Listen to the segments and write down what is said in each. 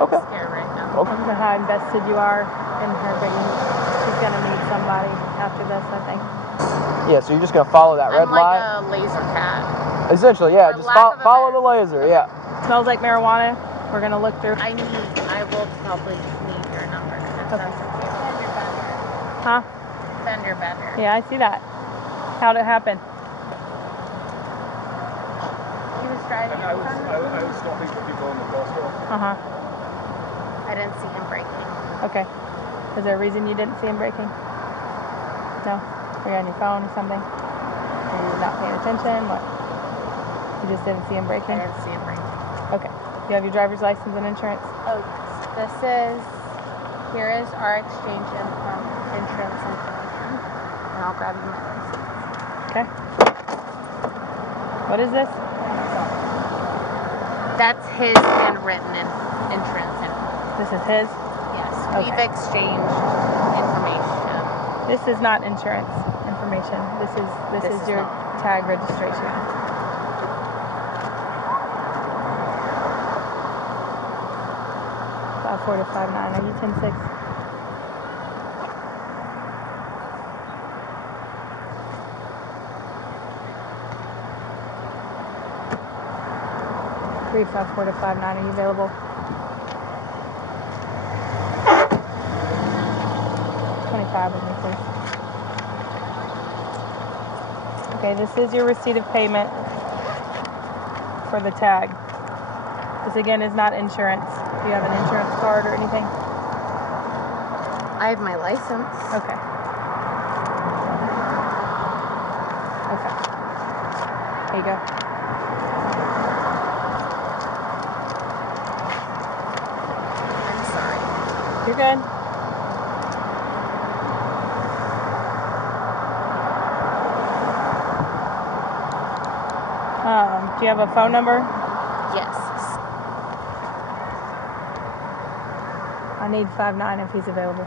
Okay. scared right now. Okay. I don't know how invested you are in her, but she's going to need somebody after this, I think. Yeah, so you're just going to follow that red I'm like light? a laser cat. Essentially, yeah. For Just lack of a follow better- the laser, yeah. Smells like marijuana. We're going to look through. I will probably need your number. If Okay. that's okay. Fender bender. Huh? Fender bender. Yeah, I see that. How'd it happen? He was driving. And I was stopping for people on the crosswalk. Uh-huh. I didn't see him braking. Okay. Is there a reason you didn't see him braking? No? Were you on your phone or something? Were you not paying attention? What? You just didn't see him I braking? didn't see him braking. Okay. You have your driver's license and insurance? Oh, here is our exchange insurance information. And I'll grab you my license. Okay. What is this? That's his handwritten insurance info. This is his? Yes. Okay. We've exchanged information. This is not insurance information. This is your tag registration. 4 to 5 9. Are you 10-6? Three 5 4 to 5 9. Are you available? 25 with me, please. Okay, this is your receipt of payment for the tag. This again is not insurance. Do you have an insurance card or anything? I have my license. Okay. Okay. Here you go. I'm sorry. You're good. Do you have a phone number? Yes. I need 5-9 if he's available.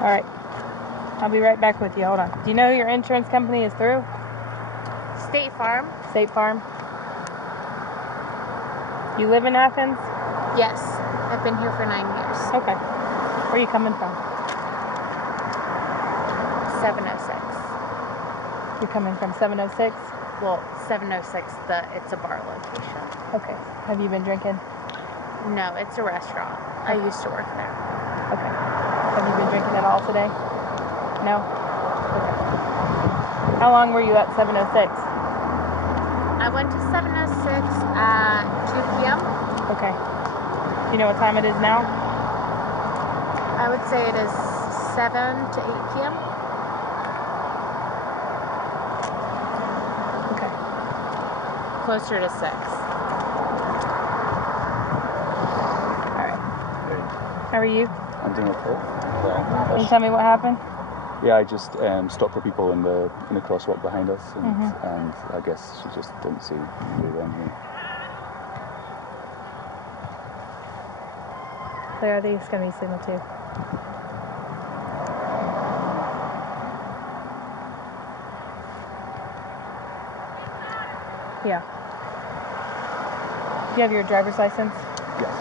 All right. I'll be right back with you. Hold on. Do you know who your insurance company is through? State Farm? State Farm? You live in Athens? Yes. I've been here for 9 years. Okay. Where are you coming from? 706. You're coming from 706? Well, 706, it's a bar location. Okay. Have you been drinking? No, it's a restaurant. I used to work there. Okay. Have you been drinking at all today? No? Okay. How long were you at 706? I went to 706 at 2 p.m. Okay. Do you know what time it is now? I would say it is 7 to 8 p.m. Okay. Closer to 6. All right. How are you? I'm doing okay. Can you tell me what happened? Yeah, I just stopped for people in the crosswalk behind us, and I guess she just didn't see me then here. Claire, I think it's going to be signal 2. Yeah. Do you have your driver's license? Yes.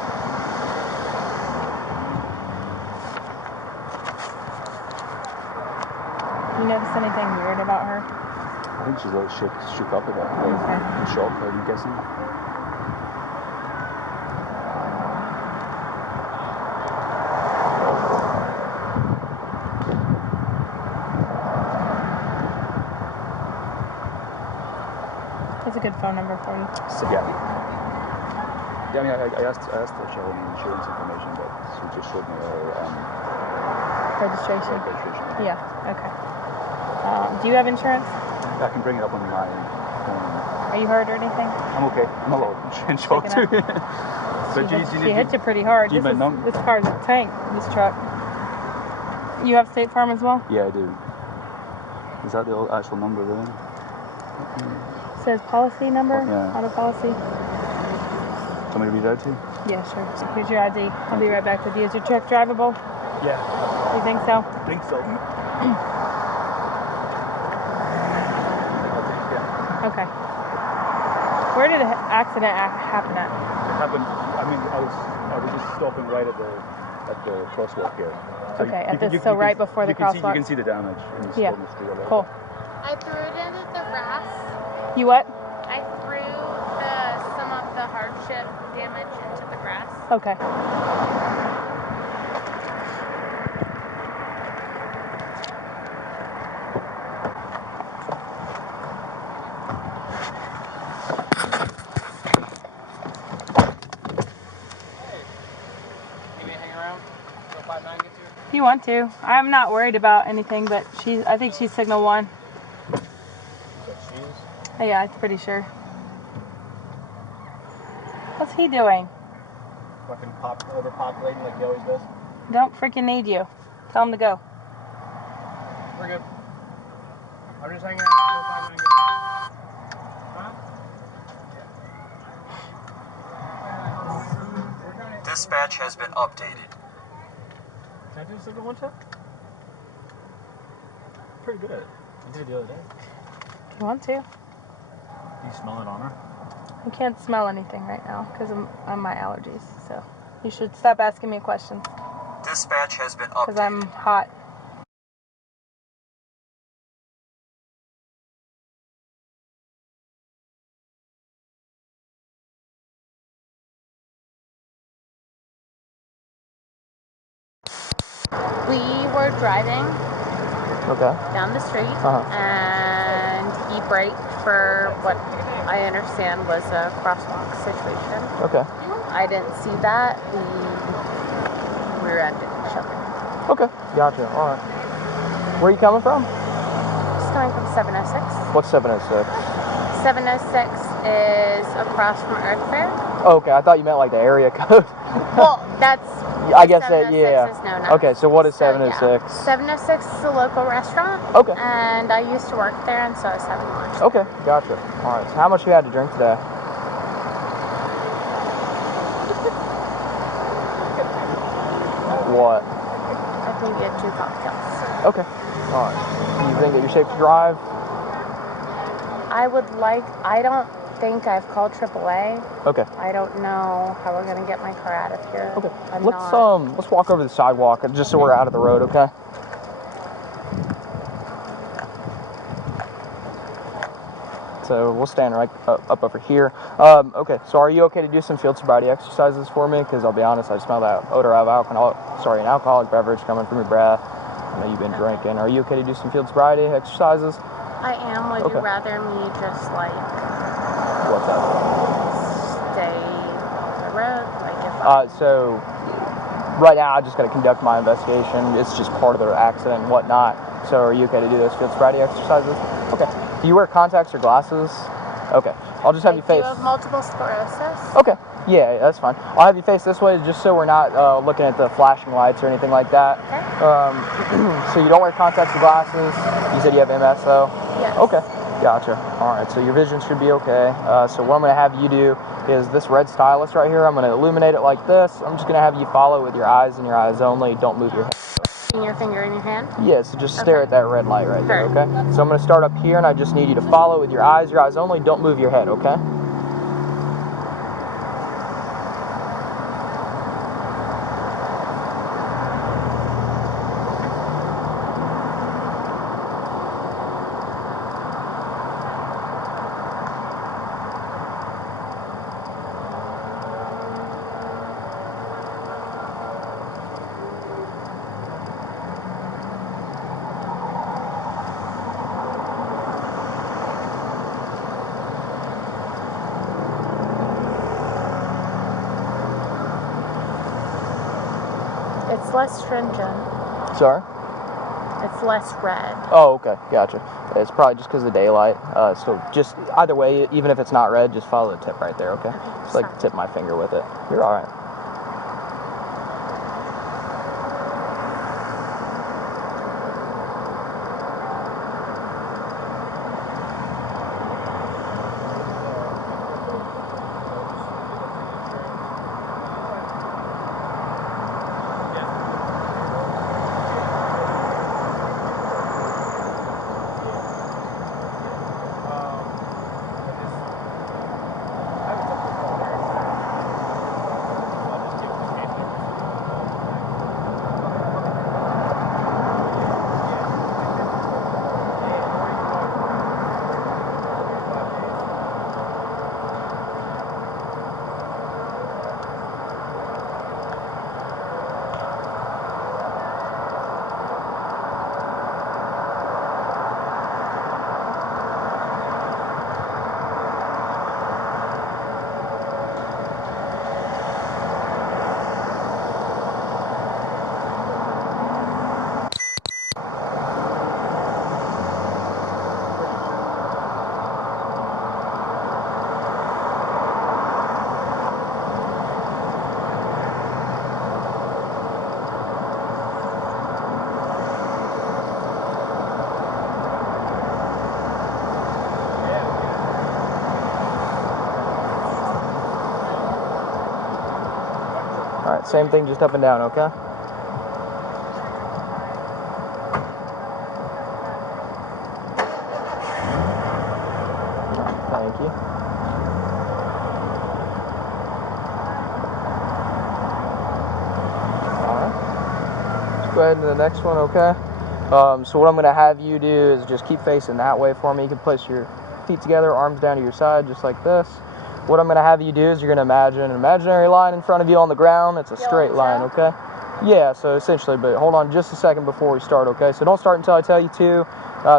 Do you notice anything weird about her? I think she's like shook up a bit. Okay. In shock, I'm guessing. What's a good phone number for you? So, yeah. Yeah, I mean, I asked her if she had any insurance information, but she just showed me her Registration? registration. Yeah, okay. Do you have insurance? I can bring it up on my phone. Are you hurt or anything? I'm okay. I'm a little in shock too. But She hit you pretty hard. Do you have my number? This car's a tank, this truck. You have State Farm as well? Yeah, I do. Is that the actual number there? It says policy number? Yeah. Auto policy? Do you want me to read it out to you? Yeah, sure. Here's your ID. I'll be right back with you. Is your truck drivable? Yeah. You think so? I think so. Okay. Where did the accident happen at? It happened. I mean, I was just stopping right at the crosswalk here. So Okay, you at can- this, you so can right see- before the you can see- crosswalk. You can see the damage in the Yeah. street a little Cool. I threw it into the grass. You what? I threw some of the hardship damage into the grass. Okay. If you want to. I'm not worried about anything, but I think she's signal 1. Yeah, I'm pretty sure. What's he doing? Fucking overpopulating like he always does. Don't freaking need you. Tell him to go. We're good. I'm just hanging out. Dispatch has been updated. Can I do the signal 1 check? Pretty good at it. I did it the other day. If you want to. Do you smell it on her? I can't smell anything right now because of my allergies. So you should stop asking me questions Dispatch has been because updated. I'm hot. We were driving Okay. down the street, Uh-huh. and he braked for what I understand was a crosswalk situation. Okay. I didn't see that. We rear-ended each other. Okay. Gotcha. All right. Where are you coming from? Just coming from 706. What's 706? 706 is across from Earth Fair. Oh, okay. I thought you meant like the area code. Well, that's... I guess that, 706 yeah. is known as. Okay, so what is So, 706? yeah. 706 is a local restaurant. Okay. And I used to work there, and so I was having lunch. Okay, gotcha. All right. So how much you had to drink today? What? I think we had 2 cocktails. Okay. All right. You think that you're safe to drive? I don't think I've called AAA. Okay. I don't know how we're gonna get my car out of here. Okay. I'm Let's not. let's walk over the sidewalk just so we're out of the road, okay? So we'll stand right up over here. Okay, so are you okay to do some field sobriety exercises for me? Because I'll be honest, I smell that odor of an alcoholic beverage coming from your breath. I know you've been drinking. Are you okay to do some field sobriety exercises? I am. Would Okay. you rather me just like What's that? stay on the road? Like if So right now I just got to conduct my investigation. It's just part of the accident and whatnot. So are you okay to do those field sobriety exercises? Okay. Do you wear contacts or glasses? Okay. I'll just have you I face. do have multiple sclerosis. Okay. Yeah, that's fine. I'll have you face this way just so we're not looking at the flashing lights or anything like that. Okay. So you don't wear contacts or glasses. You said you have MS though? Yes. Okay. Gotcha. All right. So your vision should be okay. So what I'm going to have you do is this red stylus right here. I'm going to illuminate it like this. I'm just going to have you follow with your eyes and your eyes only. Don't move your head. Keeping your finger in your hand. Yes, just stare Okay. at that red light right there, Sure. okay? So I'm going to start up here, and I just need you to follow with your eyes only. Don't move your head, okay? It's less stringent. Sorry? It's less red. Oh, okay, gotcha. It's probably just because of the daylight. So just either way, even if it's not red, just follow the tip right there, okay? Just like tip my finger with it. You're all right. right, same thing, just up and down, okay? Thank you. Alright. Let's go ahead to the next one, okay? So what I'm going to have you do is just keep facing that way for me. You can place your feet together, arms down to your side, just like this. What I'm going to have you do is you're going to imagine an imaginary line in front of you on the ground. It's a straight line, okay? Yeah, so essentially, but hold on just a second before we start, okay? So don't start until I tell you to.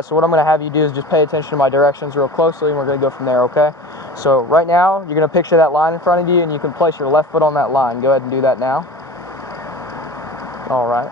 So what I'm going to have you do is just pay attention to my directions real closely, and we're going to go from there, okay? So right now, you're going to picture that line in front of you, and you can place your left foot on that line. Go ahead and do that now. All right.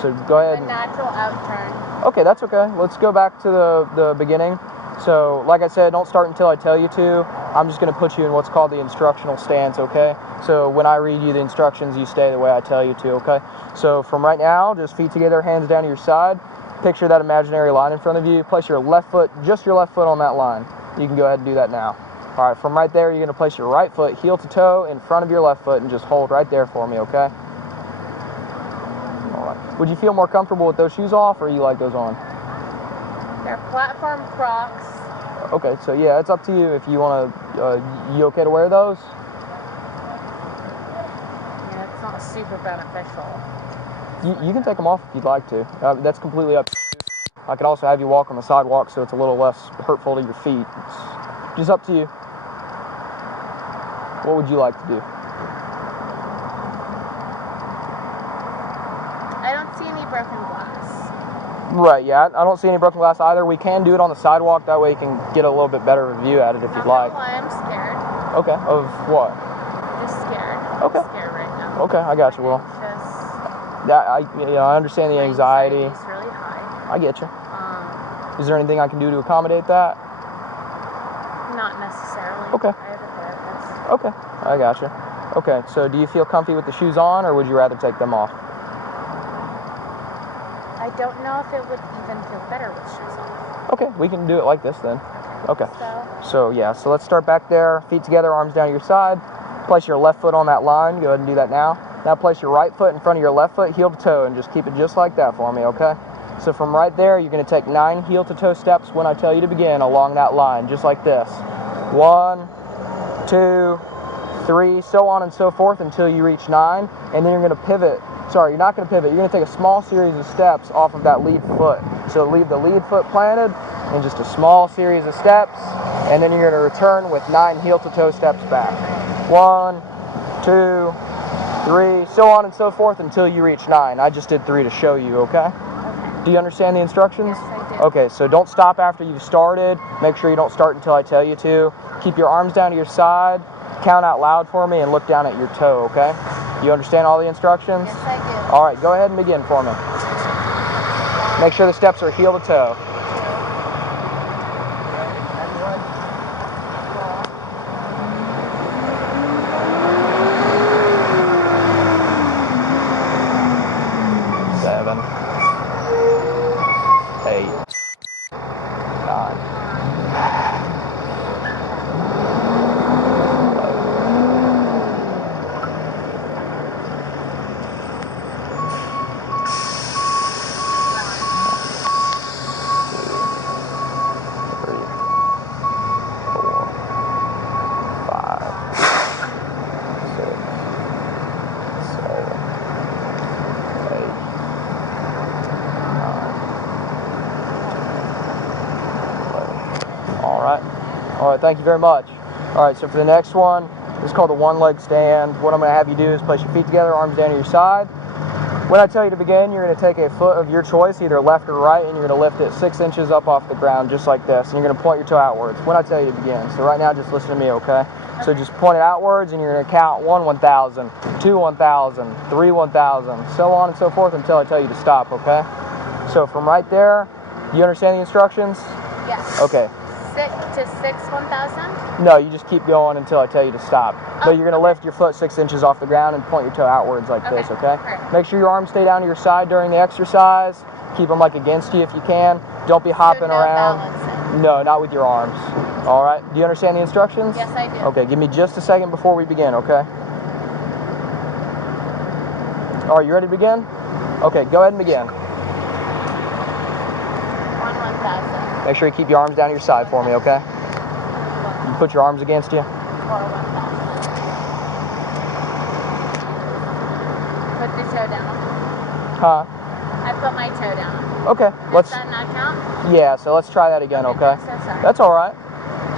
So go ahead. A natural outturn. Okay, that's okay. Let's go back to the beginning. So like I said, don't start until I tell you to. I'm just going to put you in what's called the instructional stance, okay? So when I read you the instructions, you stay the way I tell you to, okay? So from right now, just feet together, hands down to your side. Picture that imaginary line in front of you. Place your left foot, just your left foot on that line. You can go ahead and do that now. All right, from right there, you're going to place your right foot heel to toe in front of your left foot and just hold right there for me, okay? All right. Would you feel more comfortable with those shoes off, or you like those on? They're platform Crocs. Okay, so yeah, it's up to you if you want to, you okay to wear those? Yeah, it's not super beneficial. You can take them off if you'd like to. That's completely up to you. I could also have you walk on the sidewalk so it's a little less hurtful to your feet. It's just up to you. What would you like to do? I don't see any broken glass. Right, yeah, I don't see any broken glass either. We can do it on the sidewalk, that way you can get a little bit better of a view at it if you'd like. I'm scared. Okay, of what? Just scared. Okay. I'm scared right now. Okay, I got you, Will. Just I understand the anxiety. It's really high. I get you. Is there anything I can do to accommodate that? Not necessarily. Okay. I have a therapist. Okay, I got you. Okay, so do you feel comfy with the shoes on, or would you rather take them off? I don't know if it would even feel better with shoes on. Okay, we can do it like this then. Okay. So So let's start back there. Feet together, arms down to your side. Place your left foot on that line. Go ahead and do that now. Now place your right foot in front of your left foot, heel to toe, and just keep it just like that for me, okay? So from right there, you're going to take 9 heel to toe steps when I tell you to begin along that line, just like this. 1, 2, 3, so on and so forth until you reach 9, and then you're going to pivot. Sorry, you're not going to pivot. You're going to take a small series of steps off of that lead foot. So leave the lead foot planted and just a small series of steps, and then you're going to return with 9 heel to toe steps back. 1, 2, 3, so on and so forth until you reach 9. I just did 3 to show you, okay? Do you understand the instructions? Yes, I do. Okay, so don't stop after you've started. Make sure you don't start until I tell you to. Keep your arms down to your side. Count out loud for me and look down at your toe, okay? You understand all the instructions? Yes, I do. All right, go ahead and begin for me. Make sure the steps are heel to toe. Seven, 8, 9. All right, thank you very much. All right, so for the next one, it's called the one-leg stand. What I'm going to have you do is place your feet together, arms down to your side. When I tell you to begin, you're going to take a foot of your choice, either left or right, and you're going to lift it 6 inches up off the ground, just like this. And you're going to point your toe outwards when I tell you to begin. So right now, just listen to me, okay? So just point it outwards, and you're going to count 1, 1,000, 2, 1,000, 3, 1,000, so on and so forth until I tell you to stop, okay? So from right there, you understand the instructions? Yes. Okay. 6 to 6, 1,000? No, you just keep going until I tell you to stop. But you're going to lift your foot 6 inches off the ground and point your toe outwards like this, okay? Perfect. Make sure your arms stay down to your side during the exercise. Keep them like against you if you can. Don't be hopping no around. balancing. No, not with your arms. All right. Do you understand the instructions? Yes, I do. Okay, give me just a second before we begin, okay? All right, you ready to begin? Okay, go ahead and begin. 1,000. Make sure you keep your arms down to your side for me, okay? You put your arms against you. 1,000. Put the toe down. Huh? I put my toe down. Okay, Does that not count? Yeah, so let's try that again, okay? I'm so sorry. That's all right.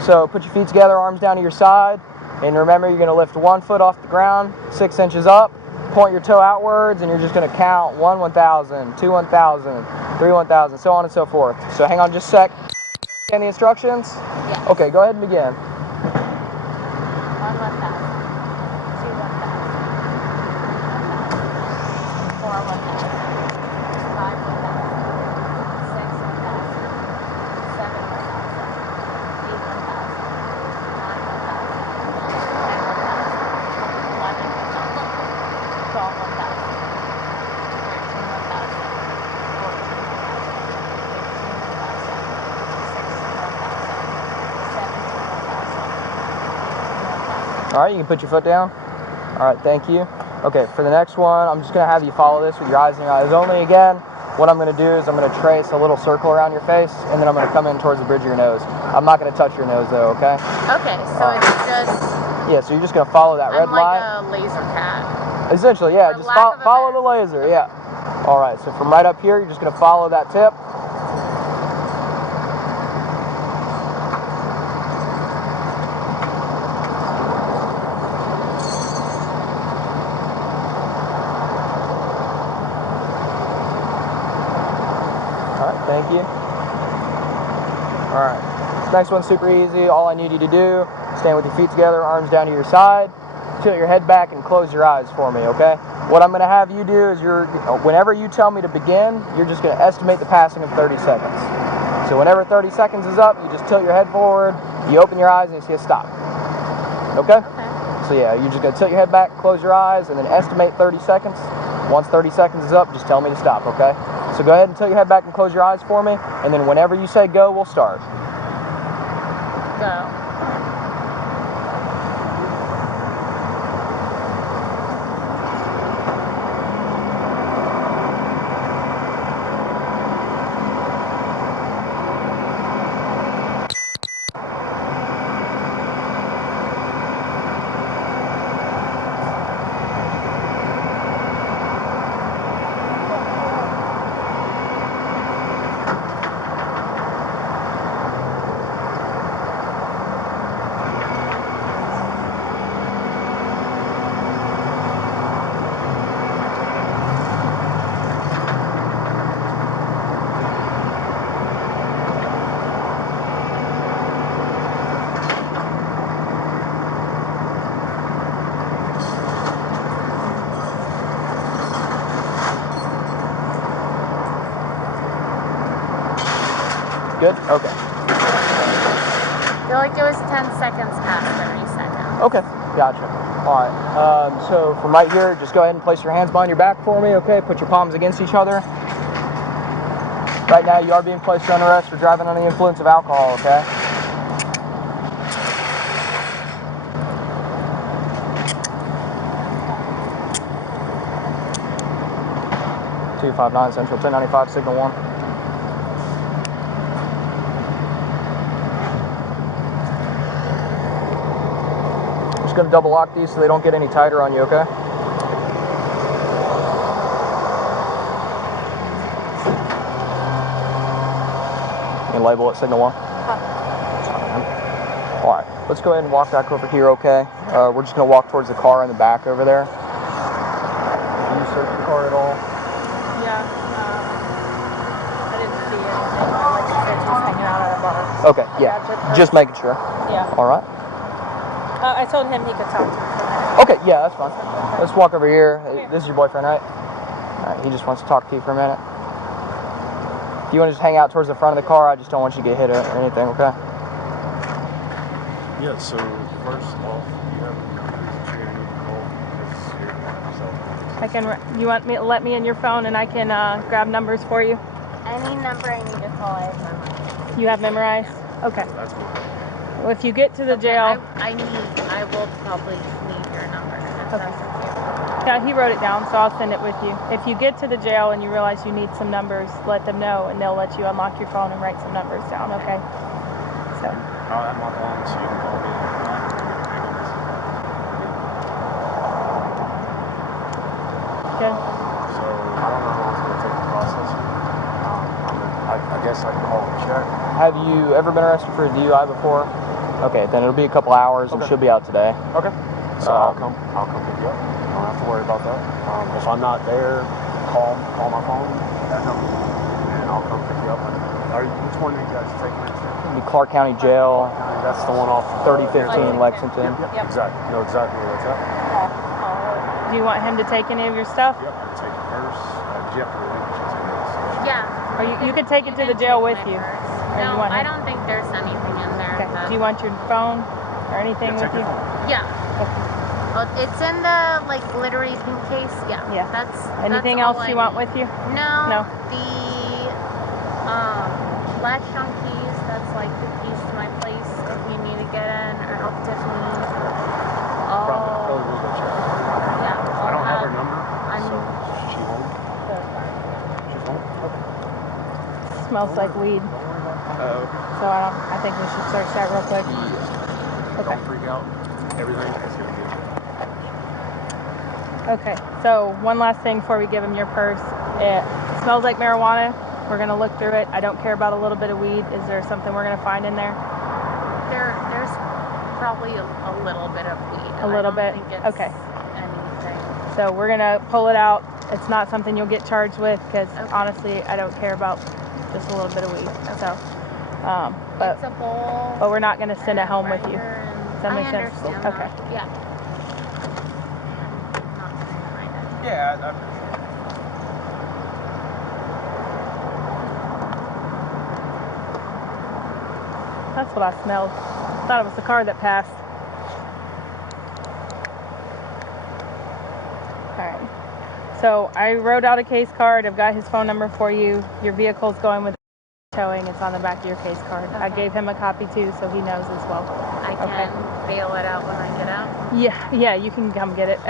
So put your feet together, arms down to your side, and remember you're going to lift 1 foot off the ground, 6 inches up, point your toe outwards, and you're just going to count 1, 1,000, 2, 1,000, 3, 1,000, so on and so forth. So hang on just a sec. Understand the instructions? Yeah. Okay, go ahead and begin. 1, 1,000. 2, 1,000. 4, 1,000. 5, 1,000. 6, 1,000. 7, 1,000. 8, 1,000. 9, 1,000. All right, you can put your foot down. All right, thank you. Okay, for the next one, I'm just going to have you follow this with your eyes and your eyes only again. What I'm going to do is I'm going to trace a little circle around your face, and then I'm going to come in towards the bridge of your nose. I'm not going to touch your nose, though, okay? Okay, so it's just... Yeah, so you're just going to follow that red I'm like light. a laser cat. Essentially, yeah, For just lack of a follow better- the laser, yeah. All right, so from right up here, you're just going to follow that tip. All right, thank you. All right, this next one's super easy. All I need you to do, stand with your feet together, arms down to your side, tilt your head back and close your eyes for me, okay? What I'm going to have you do is whenever you tell me to begin, you're just going to estimate the passing of 30 seconds. So whenever 30 seconds is up, you just tilt your head forward, you open your eyes, and you see a stop. Okay? So yeah, you're just going to tilt your head back, close your eyes, and then estimate 30 seconds. Once 30 seconds is up, just tell me to stop, okay? So go ahead and tilt your head back and close your eyes for me, and then whenever you say go, we'll start. Go. Good? Okay. I feel like it was 10 seconds past 30 seconds. Okay, gotcha. All right, so from right here, just go ahead and place your hands behind your back for me, okay? Put your palms against each other. Right now, you are being placed under arrest for driving under the influence of alcohol, okay? (259) Central 1095, Signal 1. Just going to double lock these so they don't get any tighter on you, okay? You can label it Signal 1. All right, let's go ahead and walk back over here, okay? We're just going to walk towards the car in the back over there. Can you search the car at all? Yeah. I didn't see anything. Like you said, she was hanging out at a bar. Okay, yeah. Just making sure. Yeah. All right. I told him he could talk to me for a minute. Okay, yeah, that's fine. Let's walk over here. This is your boyfriend, right? All right, he just wants to talk to you for a minute. If you want to just hang out towards the front of the car, I just don't want you to get hit or anything, okay? Yeah, so first off, you have numbers that you're going to need to call because you're going to have yourself. I can. You want me to let me in your phone and I can grab numbers for you? Any number I need to call, I have memorized. You have memorized? Okay. That's cool. Well, if you get to the jail, I will probably need your number. If that's okay. Yeah, he wrote it down, so I'll send it with you. If you get to the jail and you realize you need some numbers, let them know, and they'll let you unlock your phone and write some numbers down, okay? So. I'm not the one, so you can call me. Good. So I don't know how long it's going to take the process. I guess I can call and check. Have you ever been arrested for a DUI before? Okay, then it'll be a couple hours and she'll be out today. Okay. So I'll come pick you up. You don't have to worry about that. If I'm not there, call my phone, that number, and I'll come pick you up. Which one are you guys taking it to? It'll be Clark County Jail, That's the one off 3015 Lexington. Yep. Exactly. You know exactly where that's at. Do you want him to take any of your stuff? Yep. I take the purse. Do you have to relinquish it to me? Yeah. Or you could take it to the jail with you. Or No, you want I him- don't think there's anything in there. Okay. that- Do you want your phone or anything with take you? your phone. Yeah. Well, it's in the glittery pink case. Yeah. Yeah. That's Anything all else I you want need. with you? No. No. The latchkey keys. That's like the keys to my place if you need to get in or help Tiffany. Probably will go check. Yeah. I don't have her number. I'm. So is she home? She's home. Okay. Smells like weed. So I think we should search that real quick. Okay. Don't freak out. Everything is going to be Okay, so one last thing before we give him your purse. It smells like marijuana. We're going to look through it. I don't care about a little bit of weed. Is there something we're going to find in there? There's probably a little bit of weed. A little bit? I don't think it's Okay. anything. So we're going to pull it out. It's not something you'll get charged with because Okay. honestly, I don't care about just a little bit of weed. So, It's a bowl. but we're not going to send it home with you. grinder and- Does that make I sense? understand Okay. that. Yeah. I'm not gonna find it. Yeah, I appreciate That's what I smelled. Thought it was the car that passed. Alright. So I wrote out a case card. I've got his phone number for you. Your vehicle's going with towing. It's on the back of your case card. I Okay. gave him a copy too, so he knows as well. I can bail it out when I get out. Yeah, you can come get it.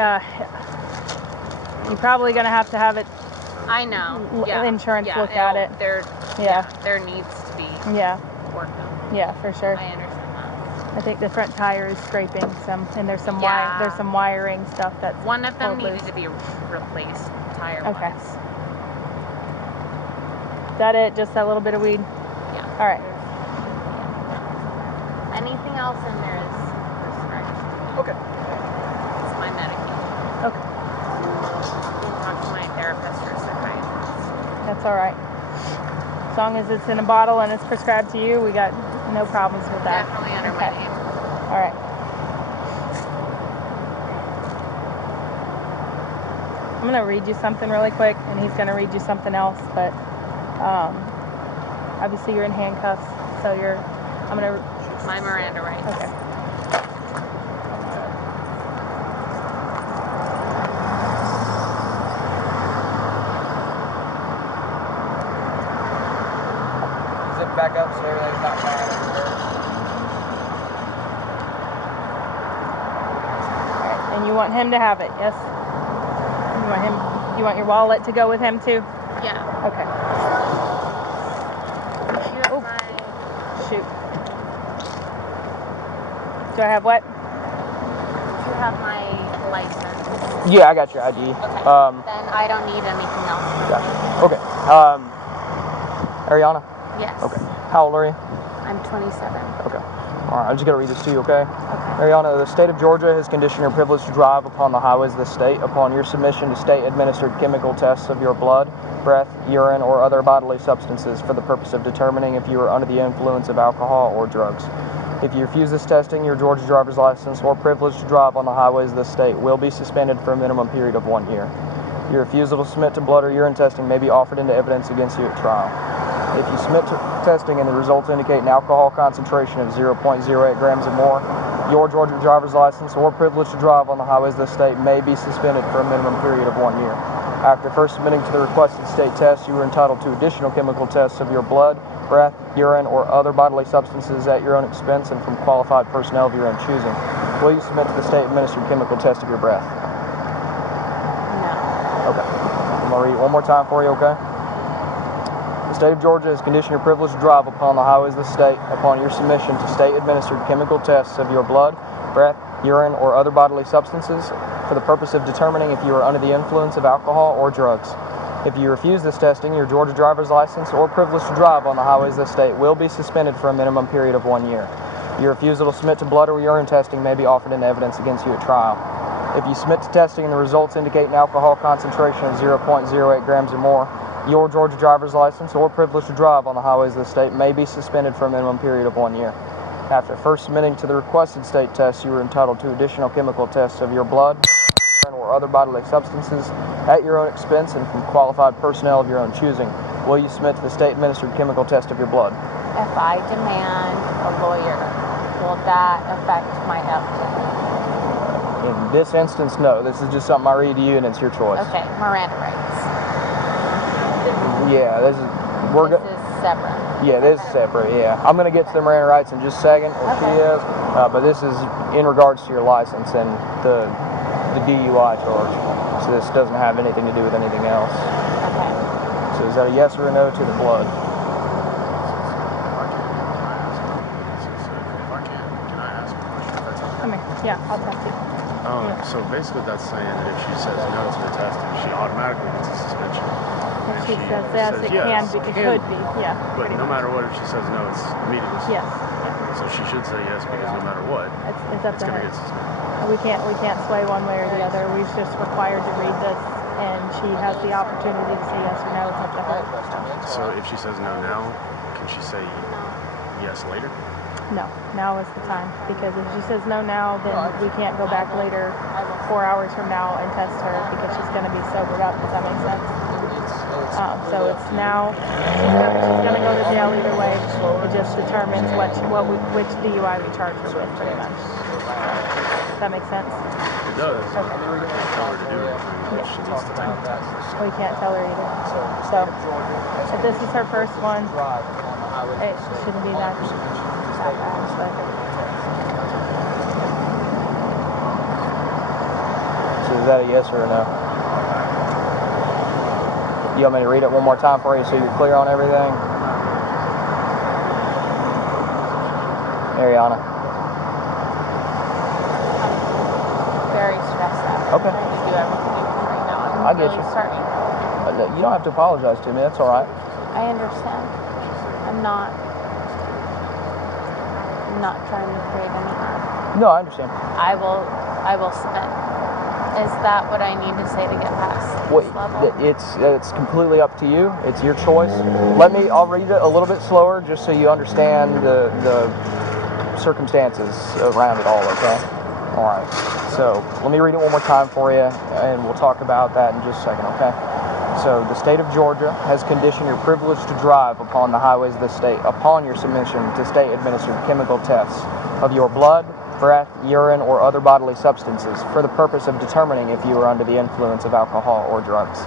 You're probably gonna have to have it. I know. Yeah. Insurance yeah, look at it'll- it. There. Yeah. There needs to be Yeah, work done. yeah, for sure. I understand that. I think the front tire is scraping some, and there's some Yeah. there's some wiring stuff that's One of them pulled needed loose. to be replaced tire Okay. wise. Is that it? Just that little bit of weed? Yeah. All right. Anything else in there is prescribed. Okay. It's my medication. Okay, I can talk to my therapist or psychiatrist. that's all right. As long as it's in a bottle and it's prescribed to you, we got no problems with that. Definitely under Okay. my name. All right. I'm gonna read you something really quick, and he's gonna read you something else. But obviously you're in handcuffs, so I'm gonna. My Miranda rights. Okay. Zip back up so everything's not flying everywhere. And you want him to have it, yes? You want your wallet to go with him too? Yeah. Okay. You have Oh. my. Shoot. Do I have what? You have my license. Yeah, I got your ID. Okay. Gotcha. Then I don't need anything else. From Okay. Arianna? you. Yes. Okay. How old are you? I'm 27. Okay. All right, I'm just going to read this to you, okay? Okay. Arianna, the state of Georgia has conditioned your privilege to drive upon the highways of the state upon your submission to state-administered chemical tests of your blood, breath, urine, or other bodily substances for the purpose of determining if you are under the influence of alcohol or drugs. If you refuse this testing, your Georgia driver's license or privilege to drive on the highways of the state will be suspended for a minimum period of 1 year. Your refusal to submit to blood or urine testing may be offered into evidence against you at trial. If you submit to testing and the results indicate an alcohol concentration of 0.08 grams or more, your Georgia driver's license or privilege to drive on the highways of the state may be suspended for a minimum period of 1 year. After first submitting to the requested state test, you are entitled to additional chemical tests of your blood, breath, urine, or other bodily substances at your own expense and from qualified personnel of your own choosing. Will you submit to the state-administered chemical test of your breath? Okay. I'm going to read it one more time for you, okay? The state of Georgia has conditioned your privilege to drive upon the highways of the state upon your submission to state-administered chemical tests of your blood, breath, urine, or other bodily substances for the purpose of determining if you are under the influence of alcohol or drugs. If you refuse this testing, your Georgia driver's license or privilege to drive on the highways of the state will be suspended for a minimum period of 1 year. Your refusal to submit to blood or urine testing may be offered into evidence against you at trial. If you submit to testing and the results indicate an alcohol concentration of 0.08 grams or more, your Georgia driver's license or privilege to drive on the highways of the state may be suspended for a minimum period of 1 year. After first submitting to the requested state test, you are entitled to additional chemical tests of your blood or other bodily substances at your own expense and from qualified personnel of your own choosing. Will you submit to the state-administered chemical test of your blood? If I demand a lawyer, will that affect my uptake? In this instance, no. This is just something I read to you, and it's your choice. Okay, Miranda rights. Yeah, this is separate. Yeah, this is separate. Yeah, I'm gonna get to the Miranda rights in just a second, or she is. But this is in regards to your license and the DUI charge. So this doesn't have anything to do with anything else. Okay. So is that a yes or a no to the blood? If I can I ask a question? If that's okay? Come here. Yeah, I'll talk to you. So basically that's saying that if she says no to the testing, she automatically gets a suspension. If she says yes, it can be. It could be. Yeah. But no matter what, if she says no, it's immediately Yes. suspended. So she should say yes because no matter what, It's up it's to going her. to get suspended. We can't sway one way or the other. We're just required to read this, and she has the opportunity to say yes or no. It's up to her. So if she says no now, can she say yes later? No, now is the time, because if she says no now, then we can't go back later 4 hours from now and test her because she's going to be sobered up. Does that make sense? So it's now. She's going to go to jail either way. It just determines which DUI we charge her with, pretty much. Does that make sense? It does. Okay. I can't tell her to do anything. She needs to take the test. We can't tell her either. So if this is her first one, it shouldn't be that bad. But So is that a yes or a no? You want me to read it one more time for you so you're clear on everything? Arianna. Very stressed out. Okay. I'm trying to do everything I can right now. I'm I get really you. sorry. You don't have to apologize to me. That's all right. I understand. I'm not trying to create any harm. No, I understand. I will submit. Is that what I need to say to get past this level? It's completely up to you. It's your choice. I'll read it a little bit slower just so you understand the circumstances around it all, okay? All right. So let me read it one more time for you, and we'll talk about that in just a second, okay? So the state of Georgia has conditioned your privilege to drive upon the highways of the state upon your submission to state-administered chemical tests of your blood, breath, urine, or other bodily substances for the purpose of determining if you are under the influence of alcohol or drugs.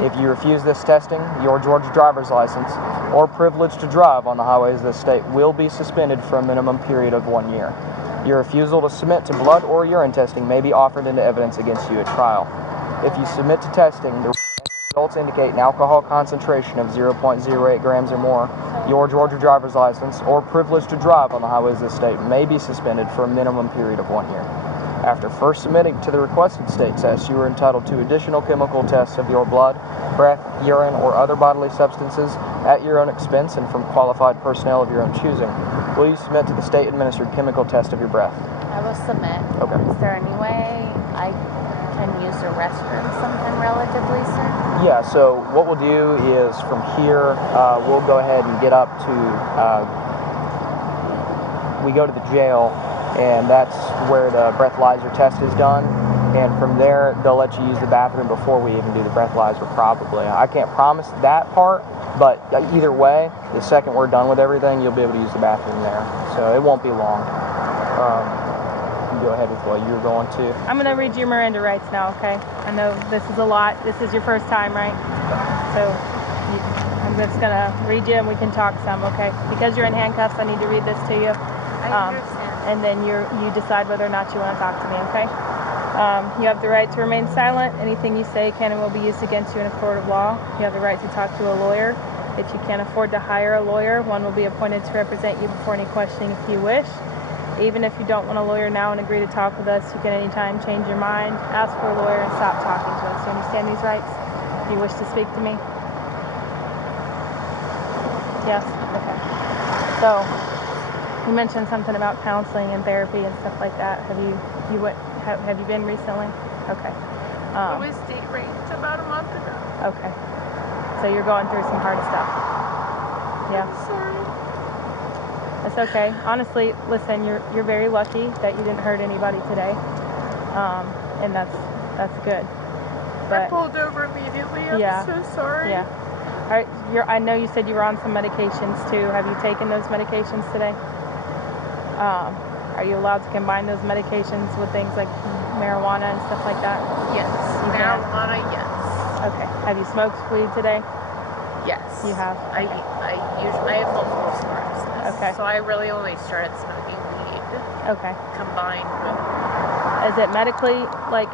If you refuse this testing, your Georgia driver's license or privilege to drive on the highways of the state will be suspended for a minimum period of 1 year. Your refusal to submit to blood or urine testing may be offered into evidence against you at trial. If you submit to testing, the results indicate an alcohol concentration of 0.08 grams or more, your Georgia driver's license or privilege to drive on the highways of the state may be suspended for a minimum period of 1 year. After first submitting to the requested state test, you are entitled to additional chemical tests of your blood, breath, urine, or other bodily substances at your own expense and from qualified personnel of your own choosing. Will you submit to the state-administered chemical test of your breath? I will submit. Okay. Is there any way I can use the restroom sometime relatively soon? Yeah, so what we'll do is from here, we'll go ahead and get up to, we go to the jail, and that's where the breathalyzer test is done. And from there, they'll let you use the bathroom before we even do the breathalyzer, probably. I can't promise that part, but either way, the second we're done with everything, you'll be able to use the bathroom there. So it won't be long. You can go ahead with what you're going to. I'm going to read your Miranda rights now, okay? I know this is a lot. This is your first time, right? So I'm just going to read you and we can talk some, okay? Because you're in handcuffs, I need to read this to you. I understand. And then you decide whether or not you want to talk to me, okay? You have the right to remain silent. Anything you say can and will be used against you in a court of law. You have the right to talk to a lawyer. If you can't afford to hire a lawyer, one will be appointed to represent you before any questioning if you wish. Even if you don't want a lawyer now and agree to talk with us, you can anytime change your mind, ask for a lawyer, and stop talking to us. Do you understand these rights? Do you wish to speak to me? Yes? Okay. So, you mentioned something about counseling and therapy and stuff like that. Have you been recently? Okay. I was date raped about a month ago. Okay. So you're going through some hard stuff. Yeah. I'm sorry. It's okay. Honestly, listen, you're very lucky that you didn't hurt anybody today, and that's good. But I pulled over immediately. I'm yeah, so sorry. Yeah. I know you said you were on some medications too. Have you taken those medications today? Are you allowed to combine those medications with things like marijuana and stuff like that? Yes. You Marijuana, can? yes. Okay. Have you smoked weed today? Yes. You have? Okay. I have multiple sclerosis. Okay. So I really only started smoking weed. Okay. Combined with. Is it medically, like,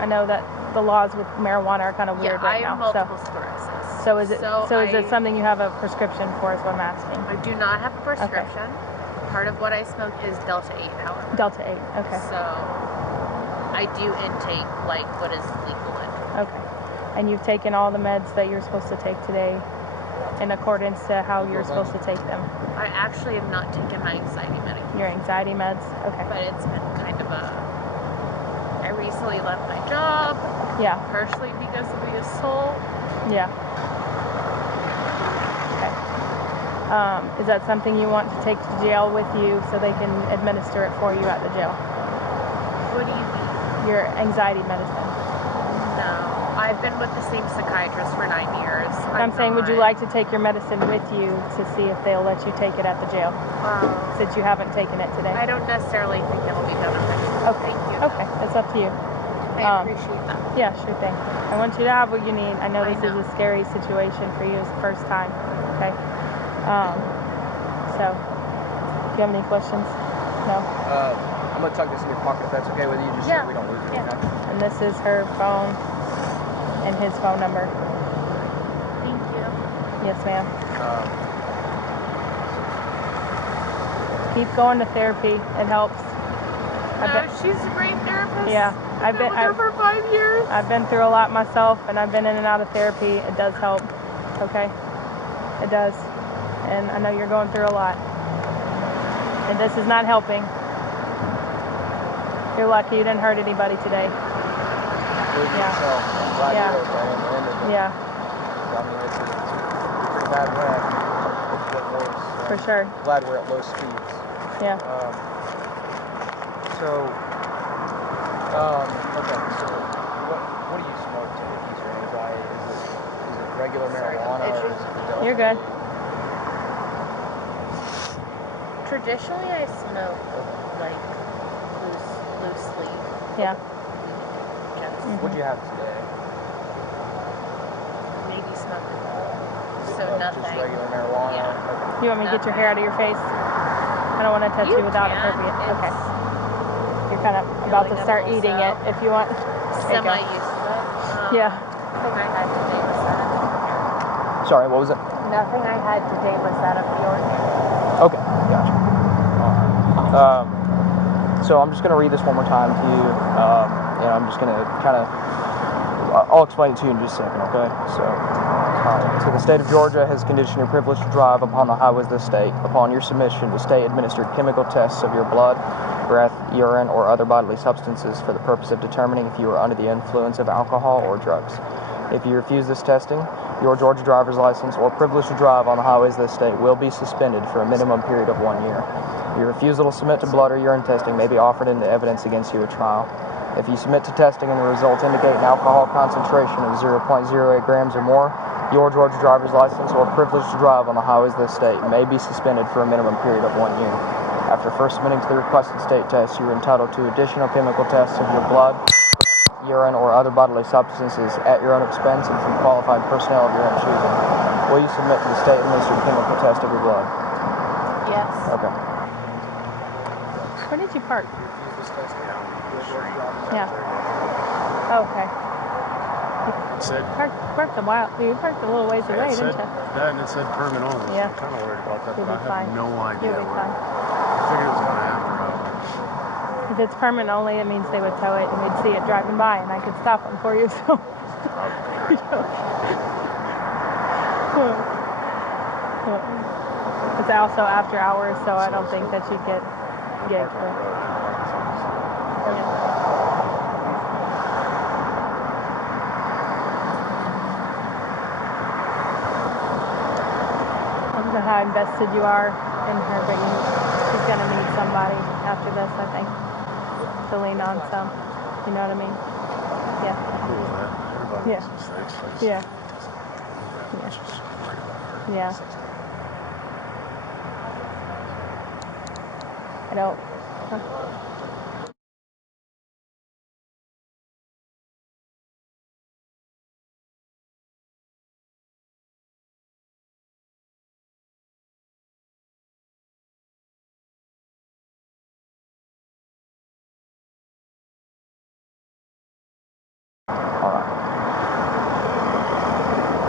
I know that the laws with marijuana are kind of weird right now. I have multiple sclerosis. So is it something you have a prescription for is what I'm asking? I do not have a prescription. Okay. Part of what I smoke is Delta 8 however. Delta 8, okay. So I do intake like what is legal in. Okay. And you've taken all the meds that you're supposed to take today in accordance to how you're supposed to take them? I actually have not taken my anxiety medication. Your anxiety meds? Okay. But it's been kind of I recently left my job. Yeah. Partially because of the assault. Yeah. Okay. Is that something you want to take to jail with you so they can administer it for you at the jail? What do you mean? Your anxiety medicine. No. I've been with the same psychiatrist for 9 years. I'm saying, would you like to take your medicine with you to see if they'll let you take it at the jail? Since you haven't taken it today. I don't necessarily think it'll be beneficial. Okay. Thank you. Okay. It's up to you. I appreciate that. Yeah, sure thing. I want you to have what you need. I know this is a scary situation for you. It's the first time. Okay. So, do you have any questions? No? I'm going to tuck this in your pocket if that's okay with you, just so we don't lose it. Yeah. And this is her phone and his phone number. Thank you. Yes, ma'am. Keep going to therapy. It helps. She's a great therapist. Yeah. I've been with her for 5 years. I've been through a lot myself, and I've been in and out of therapy. It does help. Okay? It does. And I know you're going through a lot. And this is not helping. You're lucky you didn't hurt anybody today. Yeah. I'm glad you're okay. Yeah. I mean, it's a pretty bad wreck. It's getting worse. For sure. Glad we're at low speeds. Yeah. Okay, so what do you smoke to ease your anxiety? Is it regular marijuana or is it the Delta? You're good. Traditionally, I smoke like loose leaf. Yeah. What'd you have today? Maybe smoke a bowl. So nothing. Just regular marijuana? Yeah. Okay. You want me to get your hair out of your face? I don't want to touch you without appropriate. Okay. You're kind of about to start eating it if you want. Semi used to it. Yeah. Nothing I had today was that. Sorry, what was it? Nothing I had today was that of the ordinary. Okay, gotcha. So I'm just going to read this one more time to you, and I'm just going to I'll explain it to you in just a second, okay? So the state of Georgia has conditioned your privilege to drive upon the highways of the state. Upon your submission to state-administered chemical tests of your blood, breath, urine, or other bodily substances for the purpose of determining if you are under the influence of alcohol or drugs. If you refuse this testing, your Georgia driver's license or privilege to drive on the highways of the state will be suspended for a minimum period of 1 year. Your refusal to submit to blood or urine testing may be offered into evidence against you at trial. If you submit to testing and the results indicate an alcohol concentration of 0.08 grams or more, your Georgia driver's license or privilege to drive on the highways of the state may be suspended for a minimum period of 1 year. After first submitting to the requested state test, you are entitled to additional chemical tests of your blood, urine, or other bodily substances at your own expense and from qualified personnel of your own choosing. Will you submit to the state-administered chemical test of your blood? Yes. Okay. Where did you park? Down the street. Yeah. Oh, okay. It said, Parked a while. You parked a little ways away, it didn't said you? that, and it said permit only. So Yeah. I'm kind of worried about that, You'll but I be have fine. no idea You'll be where. fine. I figured it was going to happen right away. If it's permanent only, it means they would tow it and we'd see it driving by and I could stop them for you. So. It's also after hours, so I don't think that you'd get to it. I don't know how invested you are in her, but she's going to need somebody after this, I think, to lean on some. You know what I mean? Yeah. Cool with that. Everybody Yeah. makes mistakes. Yeah. Yeah. I don't.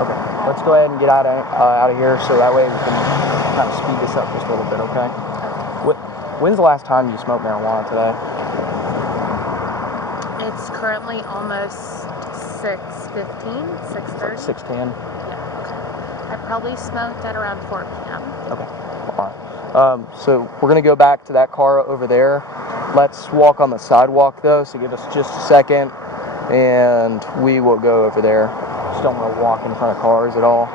Okay, let's go ahead and get out of here so that way we can kind of speed this up just a little bit, okay? When's the last time you smoked marijuana today? It's currently almost 6:15, 6:30. 6:10. Yeah, okay. I probably smoked at around 4 p.m. Okay, all right. So we're going to go back to that car over there. Let's walk on the sidewalk, though, so give us just a second, and we will go over there. Just don't want to walk in front of cars at all.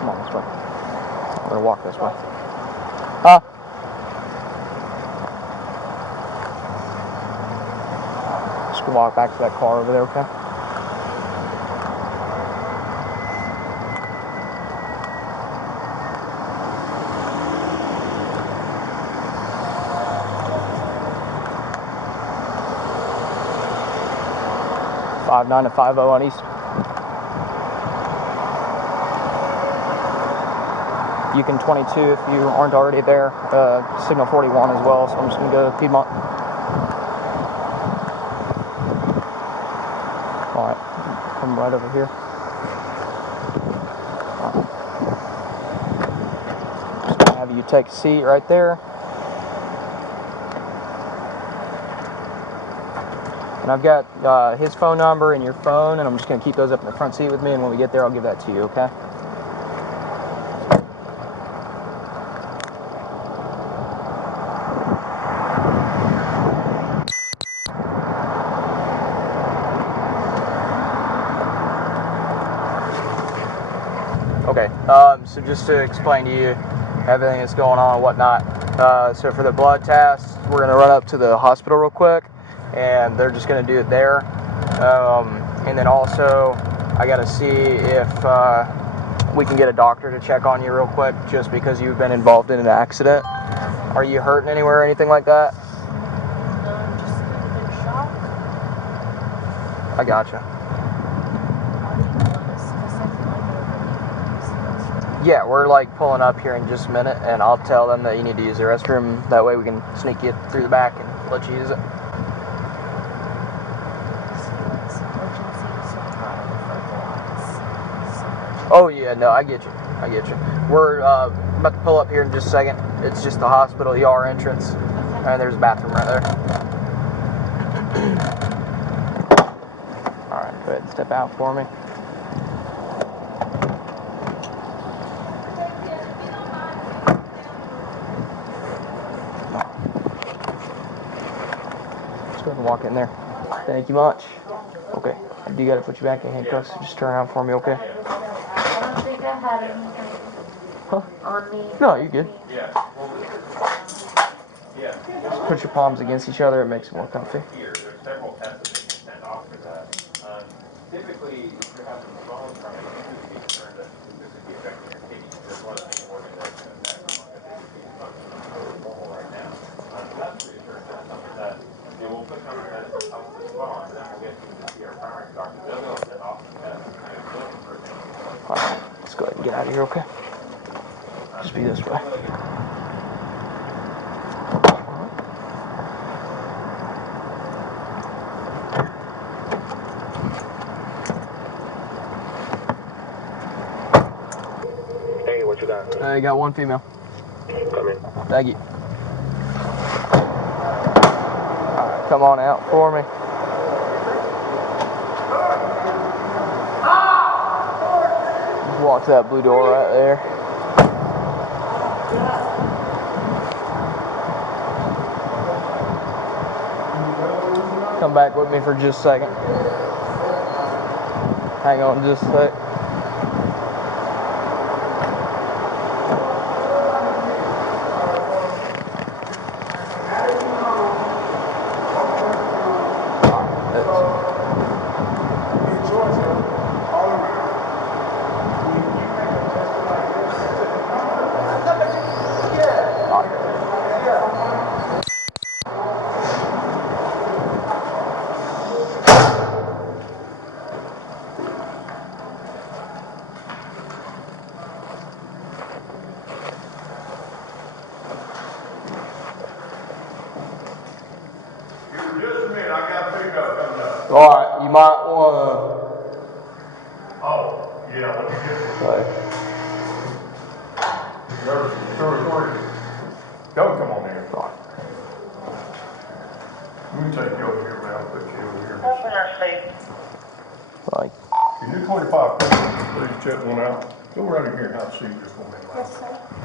Come on, this way. We're going to walk this way. Just gonna walk back to that car over there, okay? '59 to 50 on East. You can 22 if you aren't already there. Signal 41 as well, so I'm just gonna go to Piedmont. All right, come right over here. All right. Just gonna have you take a seat right there. And I've got his phone number and your phone, and I'm just gonna keep those up in the front seat with me, and when we get there, I'll give that to you, okay? Okay, so just to explain to you everything that's going on and whatnot. So for the blood test, we're going to run up to the hospital real quick, and they're just going to do it there. And then also, I got to see if we can get a doctor to check on you real quick, just because you've been involved in an accident. Are you hurting anywhere or anything like that? Just a little bit of shock. I gotcha. Yeah, we're like pulling up here in just a minute, and I'll tell them that you need to use the restroom. That way we can sneak you through the back and let you use it. Oh yeah, no, I get you. We're about to pull up here in just a second. It's just the hospital ER entrance, and there's a bathroom right there. All right, go ahead and step out for me. Just go ahead and walk in there. Thank you much. Okay, I do gotta put you back in handcuffs, so just turn around for me, okay? I don't think I had anything on me. No, you're good. Just put your palms against each other, it makes it more comfy. There's several tests that they can send off for that. Typically, if you're having bones from it, you would be concerned that this would be affecting your kidneys. There's one of the main organs that can affect them, because they can be functioning totally normal right now. So that's reassuring. That's something that we'll put on the medicine helps as well, and then we'll get you to see our primary doctor. They'll be able to send off some tests go ahead and get out of here, okay? Just be this way. Hey, what you got? I got one female. Come in. Thank you. Alright, come on out for me. Just walk to that blue door right there. Come back with me for just a second. Hang on just a sec. Just a minute, I got a pickup coming up. Alright, you might wanna Oh, yeah, let me get this. There's Go, come on in. Let me take you over here, man, I'll put you over here. like Can you 25, please check one out? Go right in here and I'll see you just one minute.